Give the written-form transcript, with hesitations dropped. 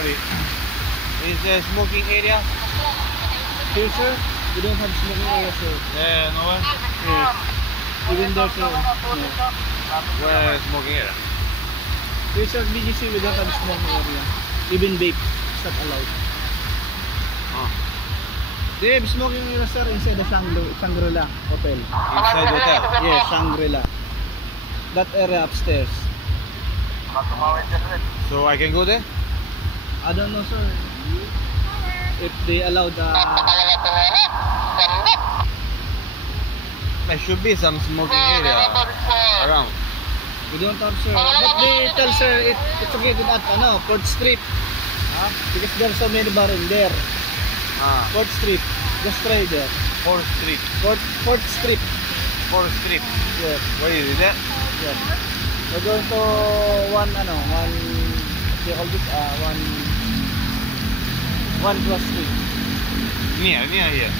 Sorry. Is there smoking area? Here, sir, we don't have smoking area, sir. Yeah, no one? Yes. Even there, sir. No. Where is smoking area? Here, sir, BGC, we don't have smoking area. Even vape, it's not allowed. Oh. They have smoking area, sir, inside the Shangri-La Hotel. Inside the hotel? Yes, Shangri-La. That area upstairs. So I can go there? I don't know, sir. If they allowed There should be some smoking area around. we don't have, sir. But they tell, sir, it's okay to that, 4th Street. Because there are so many bar in there. 4th Street. Just try there. 4th Street. 4th Street. 4th Street. Yes. What is it there? Yes. We're going to one they call this, one plus street. Near here. Yes.